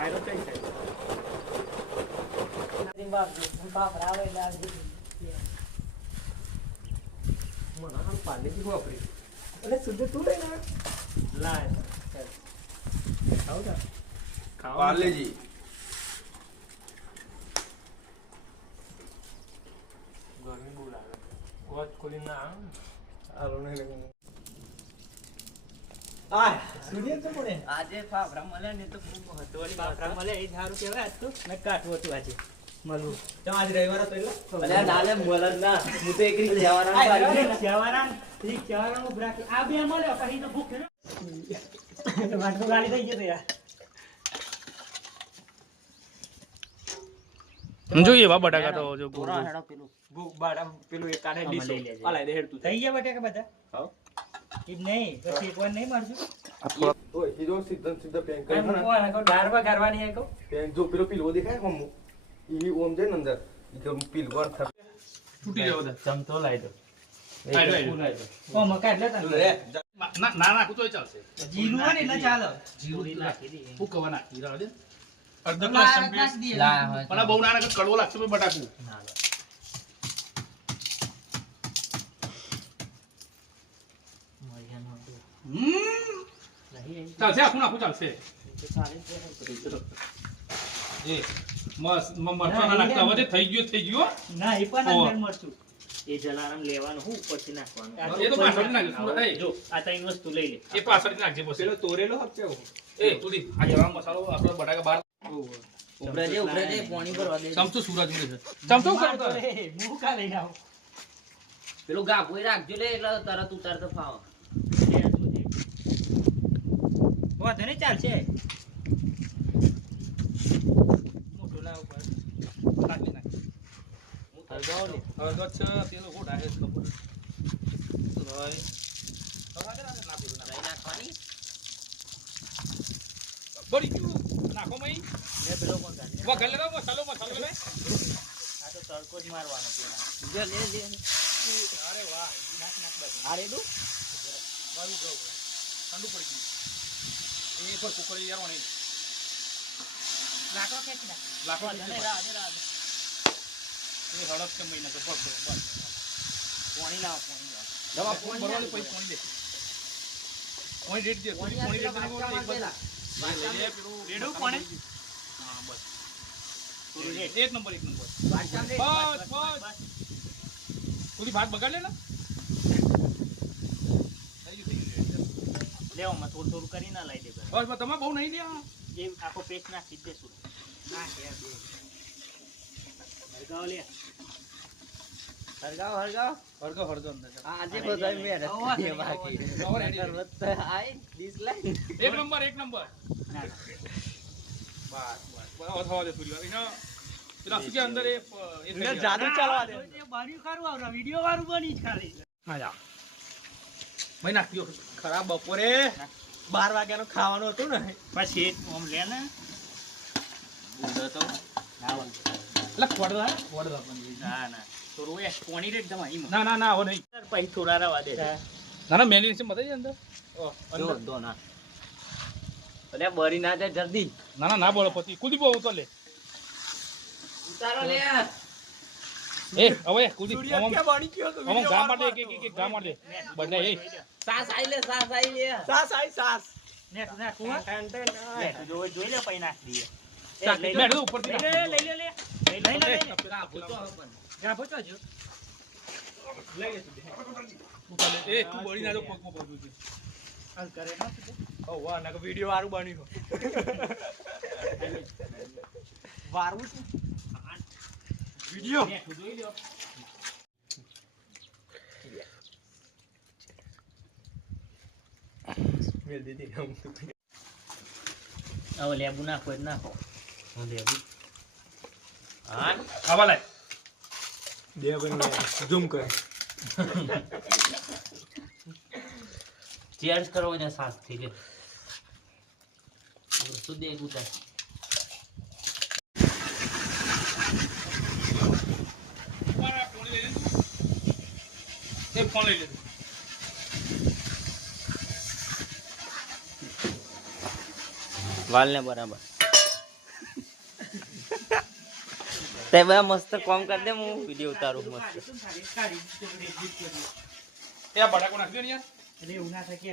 વાયરો કઈ છે બાપ રાવે એટલે આવી મને આમ પાલેજી વાપરી એટલે શુદ્ધ તું લઈને લાય ખાવ તા પાર્લેજી ગરમી બહુ લાગે કોચ ખોલી ના આલો ને આ સૂર્ય તો પડે આજે ફાફડા મળે ને તો ખૂબ હતવાળી બાપરા મળે એ સારું કહેવાય આજ તો મેં કાઠું હતું આજે મળવું તો આજ રવિવાર હતો એટલે અલ્યા નાલે મળે ના હું તો એકરી જવાના કેવારામ ઉભરા કે આ બે મળ્યો પછી તો ભૂખ ને વાટકો ગાડી થઈ ગયો યાર જોઈએ બા બટાકા તો જો પૂરા હેડો પેલું ભૂખ બાડા પેલું એક કાઢે આમાં ડીસો લઈ લેજે. અલાય દે હેડ તું થઈ ગયા બટાકા બધા હા ઈ નહીં પછી એક વાર નહીં મારશું તો હીરો સીધા પેન કરી આ કોણ કો ગારવા ગારવાની હે કો પેન જો પેલો પીલો દેખાય હમ ઈ ઓમ જાય ને અંદર ઈ પીલવાર થા છૂટી જાવ દે ચમતો લાઈ દો આઈ ઓ મકા એટલે તને ના ના નાખું તોય ચાલશે જીરું હોય ને એટલે ચાલે જીરું નાખી દે હું કવા નાખી રાવ દે અડધો ગ્લાસ સંપેશ લા હોય પણ આ બહુ નાના કડવો લાગશે ભાઈ બટાકું ચાલશે આખું નાખું ચાલશે એ મસ્ત મરચા ના નાખતા હવે થઈ ગયો ના એ પણ ઓહ. અંદર મરચું એ જલારામ લેવાનું હું ઉપરથી નાખવાનું એ તો પાછળ નાખે જો આ ત્રણ વસ્તુ લઈ લે એ પાછળ નાખજે બસ પેલો તોરેલો હપ્તે એ તુદી આ જવા મસાલો આપણો બટાકા બહાર ઉભરે જે પાણી ભરવા દે ચમચો સુરજ મળે છે ચમચો કરો તો હું કા લઈને આવું પેલું ગાભોય રાખજો લે એટલે તરત ઉતારતો ફાવ વાંધો નહીં ચાલશે મોટું લાવ પર નાખી નાખ હળગાવો ને હળદર છે તેનો ગોળ આવે છે ખબર રોય ના પીવું ના લઈ નાખવાની બળી ગયું નાખો મઈ ને પેલો કોણ કાઢે વઘાર લેવો મસાલો લે આ તો તડકો જ મારવાનો પેલા જો લે અરે વાહ નાખ બસ આ રેડું બારું ગયો ઠંડુ પડી ગયું એ પર કુકરી યાર ઓણી લાકડો ખેંચી નાખ લાકડો રાધે નીચે રાધે રાધે એ હળદ કે મહિના કે પકડો બસ પાણી લાવ પાણી લાવ દવા ફોન ભરવાની પછી પાણી દે પાણી રેડ દે પાણી રેડ દે એક બાજુ લે પેલું રેડું પાણી હા બસ થોડું રેડ એક નંબર વાટકામ દે બસ પૂરી ભાત બગાડ લે ને લેવામાં થોડું થોડું કરી ના લઈ દે બસ બસ તમે બહુ નહીં લે એ આખો પેસ્ટ નાખી જ દેશું ના કે બે હરગાવ લે હળગાવ હળગાવ હળગો હળગો અંદર આજે બધા મેં રસ્તે બાકી નગર આઈ ડિસલાઈન એક નંબર ના બસ બસ થવા દે થોડી વાર એનો પેલા શું કે અંદર એ જાદુ ચાલવા દે એ બારી ખારું આવરા વિડિયો વાળું બની જ ખાલી મજા ભાઈ નાખ્યો ખરાબ બપોરે 12 વાગ્યાનું ખાવાનું હતું ને પછી ઓમ લે ને બુડો તો એટલે ખોડલા પણ ના ના થોડું એ કોણી રેટ તમારી ના ના ના હો નહીં પછી થોડા રવા દે ના ના મેની છે મત અંદર જો દો ના અલે બરી ના જાય જલ્દી ના ના ના બોલો પતિ કુદી બહુ તો લે ઉતારો લે એ હવે કુદી કે બની ગયો તો હમ ગા માટે એક ગા માટે બદલાય એ સાસ આઈ લે સાસ ને ના કુવા જોઈ લે પછી નાખ દઈએ બેઠો ઉપરથી લઈ લે પેલા ભૂતો હવે પણ જા પહોંચો જો એ તું બળી ના જો પગમાં પડ્યું છે હાલ કરે ના ઓ વાહ ના વિડિયો વાળું બન્યું વારવું છે વિડિયો જોઈ લો મેલ દીધી હમ હવે લેબુ નાખો જ નાખો લેબુ હા આવા લાય દે બન ઝૂમ કર ચેર્સ કરો ને સાસ થી લે તો દે ઉતાર એ ફોન લઈ લે વાલ ને બરાબર તે બધા મસ્ત કામ કરી દે હું વિડિયો ઉતારું મસ્ત કાઢી કાઢી એ આ બટાકો નાખી દો ને યાર અરે એવું ના થાય કે